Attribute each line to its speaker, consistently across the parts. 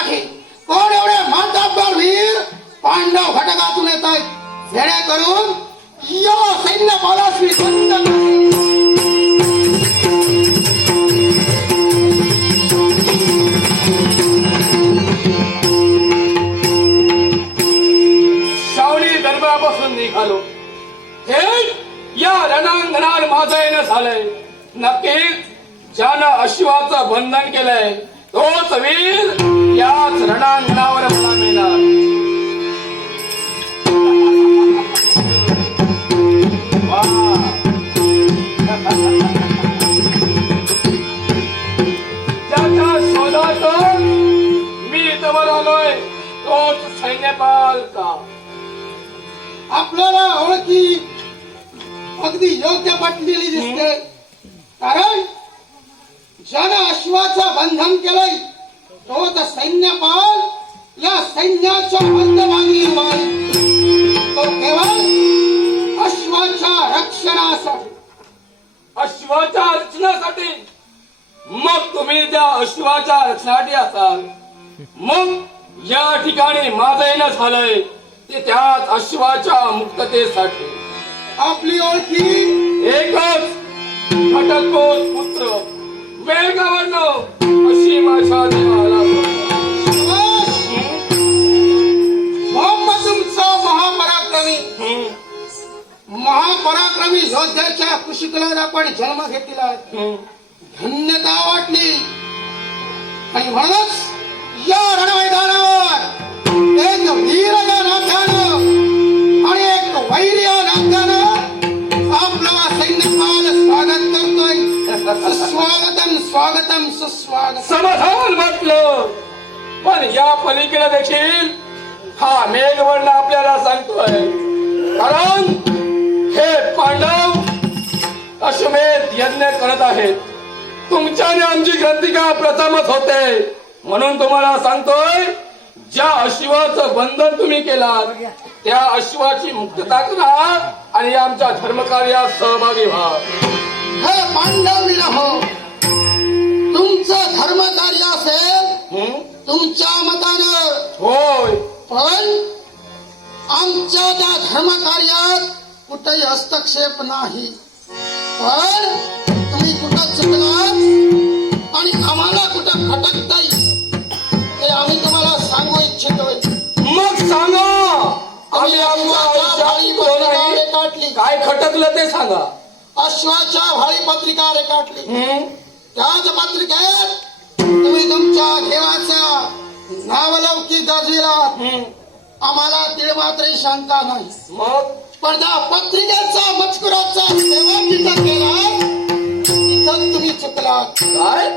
Speaker 1: पाठी कोण एवढे माताब्बर वीर पांडव फटकातून येत आहेत? जेणेकरून या सैन्य बालास मी
Speaker 2: निघालो. थेट या रणांगणावर माझं येणं झालंय. नक्कीच ज्यानं अश्वाचं बंधन केलंय तोच वीर याच रणांगणावर मला मिळणार.
Speaker 1: आपल्याला ओळखी अगदी योग्य पटलेली दिसते. कारण ज्यानं अश्वाचं बंधन केलंय. तो तर सैन्यपाल या सैन्याच्या मध्यभागी. तो केवळ अश्वाच्या रक्षणासाठी.
Speaker 2: अश्वाच्या रक्षणासाठी. मग तुम्ही त्या अश्वाच्या रक्षणासाठी असाल. मग या ठिकाणी माझं येणं झालंय ते त्याच अश्वाच्या मुक्ततेसाठी.
Speaker 1: आपली ओळखी.
Speaker 2: एकच घटकोत बेळगावांनो अशी माझ्या देवाला
Speaker 1: तुमचा महापराक्रमी महापराक्रमी योद्ध्याच्या कुशिकलात आपण जन्म घेतलेला धन्यता वाटली. आणि म्हणूनच या रणवाई स्वागतम सुस्वागतम।
Speaker 2: समाधान वाटलं पण या पलीकडे देखील हा मेघवर्ण आपल्याला सांगतोय. कारण हे पांडव अश्वमेध यज्ञ करत आहेत. तुमच्याने आमची ग्रंथिका प्रथमच होते. म्हणून तुम्हाला सांगतोय ज्या अश्वाचं बंधन तुम्ही केलात त्या अश्वाची मुक्तता करा आणि आमच्या धर्मकार्यात सहभागी व्हा.
Speaker 1: हे पांडव हो तुमच्या मतानं.
Speaker 2: होय.
Speaker 1: पण आमच्या त्या धर्मकार्यात कुठेही हस्तक्षेप नाही. पण तुम्ही कुठं चुकलात आणि आम्हाला कुठं खटकता ते आम्ही तुम्हाला सांगू इच्छितोय
Speaker 2: मग सांगा. आम्ही
Speaker 1: आम्ही
Speaker 2: आमच्या
Speaker 1: भाळी पत्रिका रेखाटली
Speaker 2: काय खटकलं ते सांगा.
Speaker 1: अश्वाच्या भाळी पत्रिका रेखाटली? त्याच पत्रिकेत तुम्ही तुमच्या देवाचा नावलौकिक गाजविलात
Speaker 2: हं.
Speaker 1: आम्हाला तीळ मात्र शंका नाही.
Speaker 2: मग?
Speaker 1: त्या पत्रिकेचा मजकुराचा सेवा जिथं केला. तिथं तुम्ही चुकलात.
Speaker 2: काय?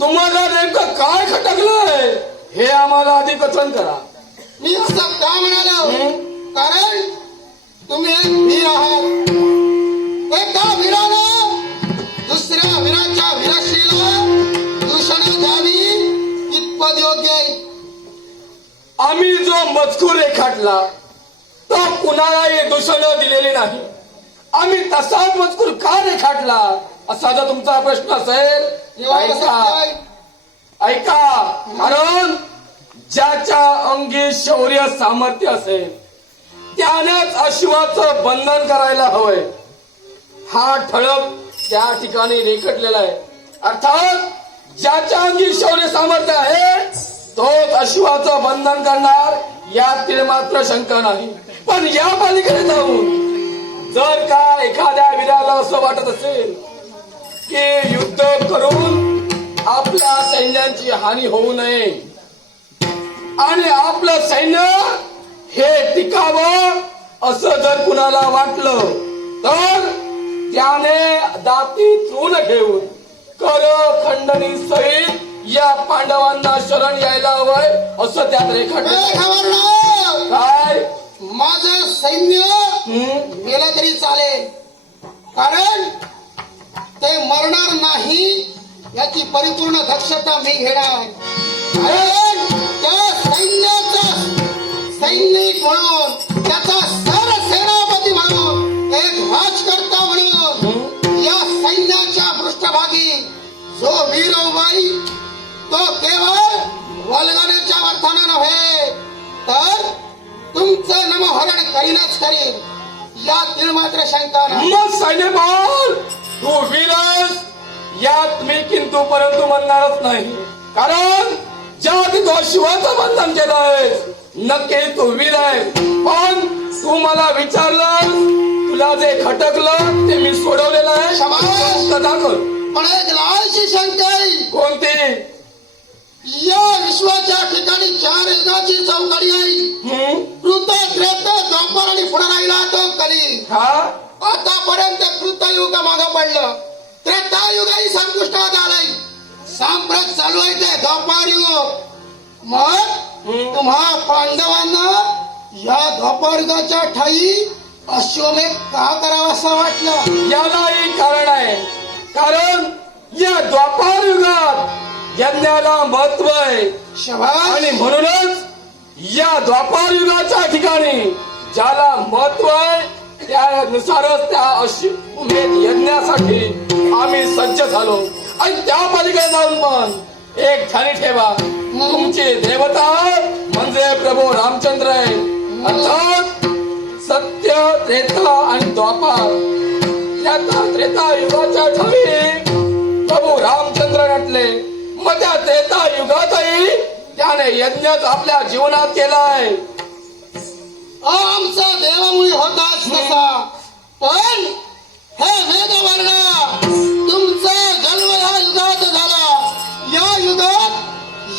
Speaker 2: तुम्हाला नेमकं काय खटकलंय? हे आम्हाला आधी कथन करा.
Speaker 1: मी असं का म्हणालो? कारण तुम्ही वीर आहात. एका वीरानं
Speaker 2: आम्ही जो मजकूर रेखाटला तो कुणालाही दूषण दिलेली नाही. आम्ही तसाच मजकूर का रेखाटला असा जर तुमचा प्रश्न असेल ऐका. ऐका. कारण ज्याच्या अंगी शौर्य सामर्थ्य असेल त्यानेच अश्वाचं बंधन करायला हवंय. हा ठळक त्या ठिकाणी रेखटलेला आहे. अर्थात ज्याच्या अंगी शौर्य सामर्थ्य आहे तोच अश्वाचं बंधन करणार यात मात्र शंका नाही. पण या पालिकेने जाऊन जर का एखाद्या वीराला असं वाटत असेल की युद्ध करून आपल्या सैन्यांची हानी होऊ नये आणि आपलं सैन्य हे टिकावं असं जर कुणाला वाटलं तर त्याने दाती तृण घेऊन कर खंडणी सहित या पांडवांना शरण यायला हवंय असं त्यात
Speaker 1: खबरदार!
Speaker 2: काय?
Speaker 1: माझं सैन्य? गेलं तरी चालेल. कारण ते मरणार नाही याची परिपूर्ण दक्षता मी घेणार. कारण त्या सैन्याचा सैनिक म्हणून त्याचा सर सेनापती म्हणून एक राजकर्ता म्हणून या सैन्याच्या पृष्ठभागी जो वीरबाई तो केवळ वल्गना तर तुमचं नमहरण करीनच करीन. यात मात्र शंका नाही.
Speaker 2: मग तू वीरस यात मी किंतु परंतु म्हणणारच नाही. कारण ज्या तू शिवाचं बंधन केलंय नक्की तू वीर आहे पण तू मला विचारलं तुला जे खटकलं ते मी सोडवलेलं आहे. दाखव.
Speaker 1: पण एक लहानशी शंका आहे.
Speaker 2: कोणती?
Speaker 1: या विश्वाच्या ठिकाणी चार युगाची चौकडी आहे? कृत त्रेत द्वापर आणि पुढे राहिला तो कली आतापर्यंत कृतयुग माग पडलं. त्रेतायुगही संपुष्टात आलंय. सांप्रत चालू आहे ते द्वापार युग. मग तुम्हा पांडवांना या द्वापार युगाच्या ठाई अश्वमेध का करावा असं वाटलं?
Speaker 2: यालाही कारण आहे. कारण या द्वापार यज्ञाला महत्त्व आहे. आणि म्हणूनच या द्वापार युगाच्या ठिकाणी ज्याला महत्त्व आहे त्यानुसारच त्या अश्वमेध यज्ञासाठी आम्ही सज्ज झालो. आणि त्या पलीकडे जाऊन पण एक ठाणी ठेवा. तुमची देवता म्हणजे प्रभू रामचंद्र आहे. अर्थात सत्य त्रेता आणि द्वापार. त्याचा त्रेता युगाच्या ठाई प्रभू रामचंद्र त्याने यज्ञच आपल्या जीवनात केलाय.
Speaker 1: आमचा देवामुळे होताच तसा. पण हे वेदवर्ण तुमचा जन्म या युगात झाला. या युगात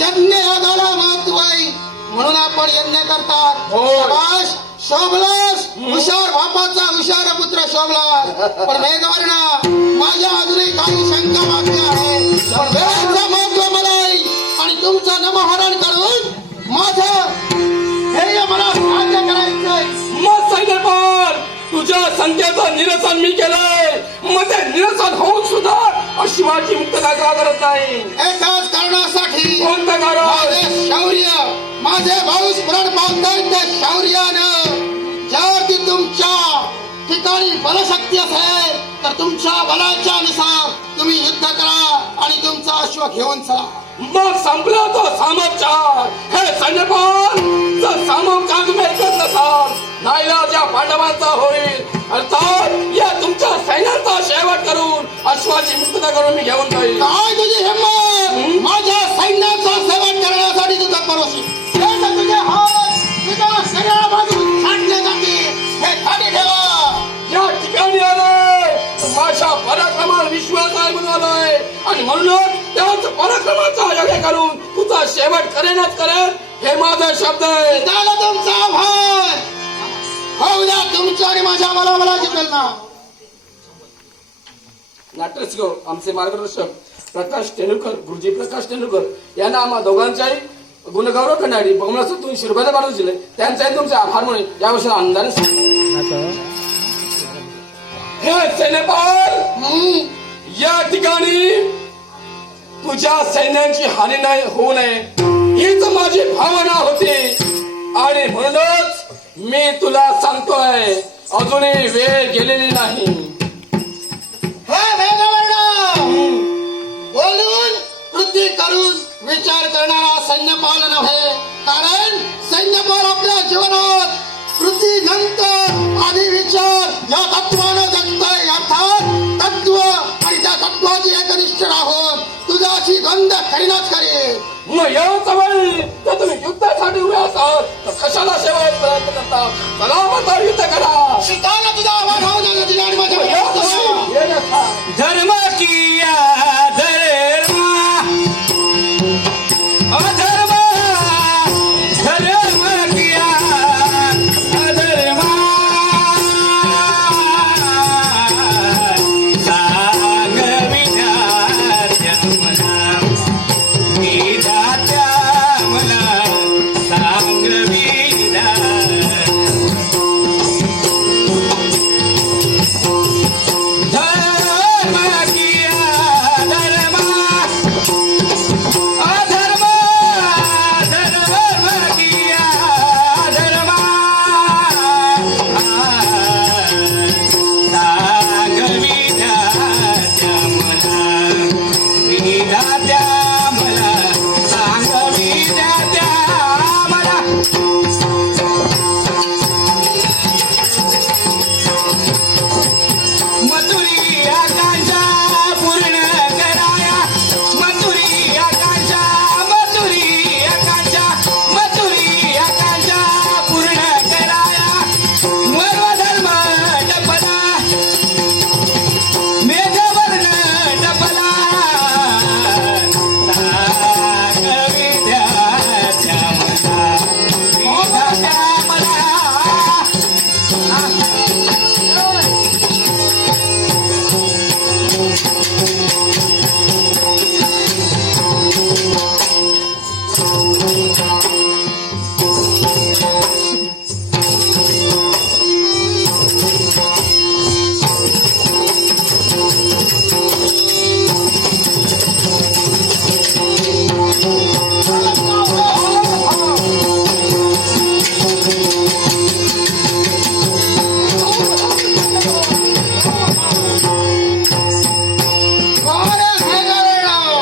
Speaker 1: यज्ञ यागाला महत्त्व आहे. म्हणून आपण यज्ञ करतात.
Speaker 2: हो.
Speaker 1: शाबास, शोभलास हुशार बापाचा हुशार पुत्र शोभलास. पण वेदवर्ण माझ्या अजूनही काही शंका बाकी आहे पण वेळाचं महत्त्व तुमचं नमहरण करून माझं ध्येय मला साध्य करायचंय.
Speaker 2: मग सैन्यपाल तुझ्या संख्येचं निरसन मी केलंय. मग ते निरसन होऊन सुद्धा अशिवाची मुक्तता का करत नाही.
Speaker 1: एकाच कारणासाठी
Speaker 2: कोणतं कारण?
Speaker 1: माझे शौर्य माझे भाऊ स्मरण पावतात त्या शौर्यानं. ज्यावरती तुमच्या ठिकाणी बलशक्ती असेल तर तुमच्या बलाच्या अनुसार तुम्ही युद्ध करा आणि तुमचा अश्व घेऊन चला.
Speaker 2: मग संपला तो सामोपचार। हे सैन्यपाल जर सामोपचार तुम्ही ऐकत नसाल नाहीला ज्या पांडवांचा होईल. अर्थात या तुमच्या सैन्याचा शेवट करून अश्वाची मुक्तता करून मी घेऊन जाईल.
Speaker 1: काय तुझी
Speaker 2: पराक्रमाचा यज्ञ करून तुझा शेवट करेनच करेन हे माझा शब्द आहे
Speaker 1: झालं तुमचा आभार हो उद्या तुमच्या आणि माझ्या मला मला जिंकल ना
Speaker 2: नाट्यस्को आमचे मार्गदर्शक प्रकाश तेंडुलकर गुरुजी प्रकाश तेंडुलकर यांना आम्हा दोघांच्याही गुणगौरव करणारी तुम्ही शिरबाजा मारून दिले त्यांचाही तुमचे आभार म्हणून या वर्षाला आमदार हे सैन्यपाल तुझ्या सैन्याची हानी नाही होऊ नये. हीच माझी भावना होती. आणि म्हणूनच मी तुला सांगतोय अजूनही वेळ गेलेली नाही.
Speaker 1: बोलून कृती करून विचार करणारा सैन्यपाल नव्हे कारण सैन्यपाल आपल्या जीवनात कृती नंतर आधी विचार या तत्वानं जगतोय अर्थात तत्व आणि त्या तत्वाची एकनिष्ठ राहून तुझ्याशी गंध करीनच करेल.
Speaker 2: मग या सवयी तर तुम्ही युद्धासाठी उभे असाल तर कशाला सेवा प्रयत्न करता? चला म्हणता युद्ध करा.
Speaker 1: शिकायला